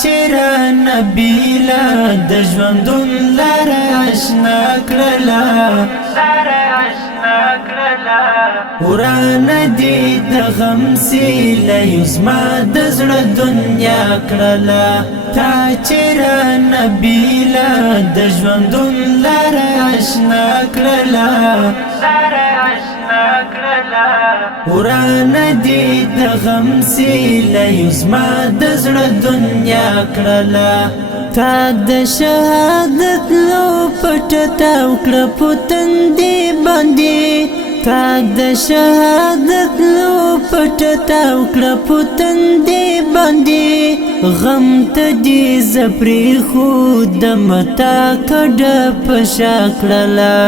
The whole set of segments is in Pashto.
چیرې نبی لا د ژوندون لار آشنا کړله ورانه دې د غم سیله یو زما د زړه دنیا کړله تا چیرې نبی لا د ژوندون لار آشنا کړله ورانه دې د غم سیله یو زما د زړه دنیا کړله تا د شهادت لو پټه تاو کړه په تندې باندې تا د شهادت لو پټه تاو کړه په تندې باندې غم ته دې زه پرېښودم تا کډه په شا کړله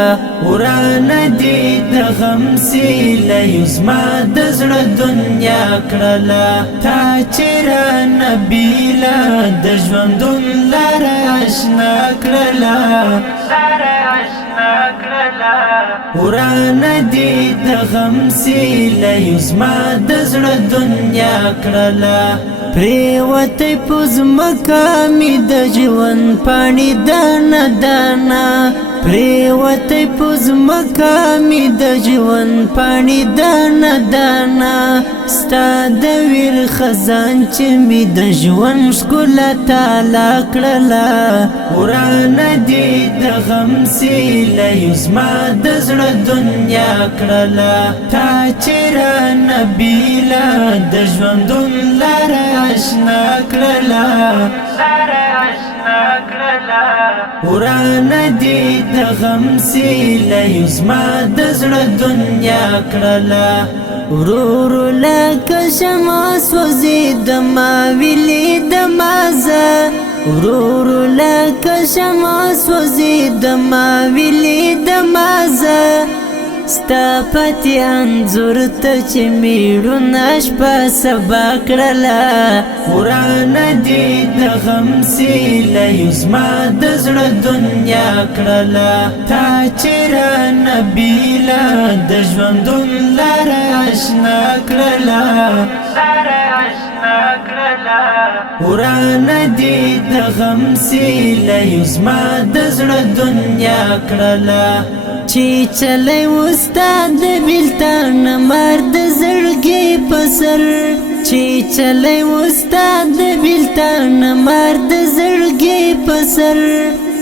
ورانه دې د غم سیله یو زما د زړه دنیا کړله تا چیرې نبی لا د ژوندون لار آشنا کړله ورانه دې د غم سیله یو زما د زړه دنیا کړله پریوتی په ځمکه مې د ژوند پاڼې دانه دانه پریوتی په ځمکه مې د ژوند پاڼې دانه دانه ستا د ویر خزان چې مې د ژوند ښکلا تالا کړله ورانه دې د غم سیله یو زما د زړه دنیا کړله تا چیرې نبی لا د ژوندون لار آشنا کړله ورانه دې د غم سیله یو زما د زړه دنیا کړله ورورو لکه شمع سوځېدمه ویلېدمه زه ورورو لکه شمع سوځېدمه ویلېدمه زه ستا پاتې انځور ته چې میړونه شپه سبا کړله ورانه دې د غم سیله یو زما د زړه دنیا کړله تا چیرې نبی لا د ژوندون لار آشنا کړله ورانه دې د غم سیله یو زما د زړه دنیا کړله چې چلی وستا د بیلتان مرد زړګي په سر چې چلی وستا د بیلتان مرد زړګي په سر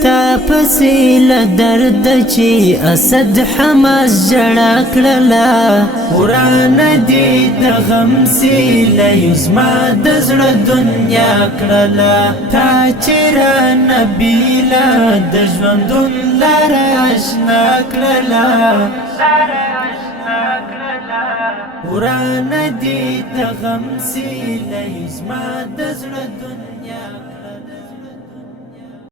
تا پسې له درد چې اسد حماس ژړا کړله ورانه دې د غم سیله یو زما د زړه دنیا کړله تا چیرې نبی لا د ژوندون لار آشنا کړله ورانه دې د غم سیله یو زما د زړه دنیا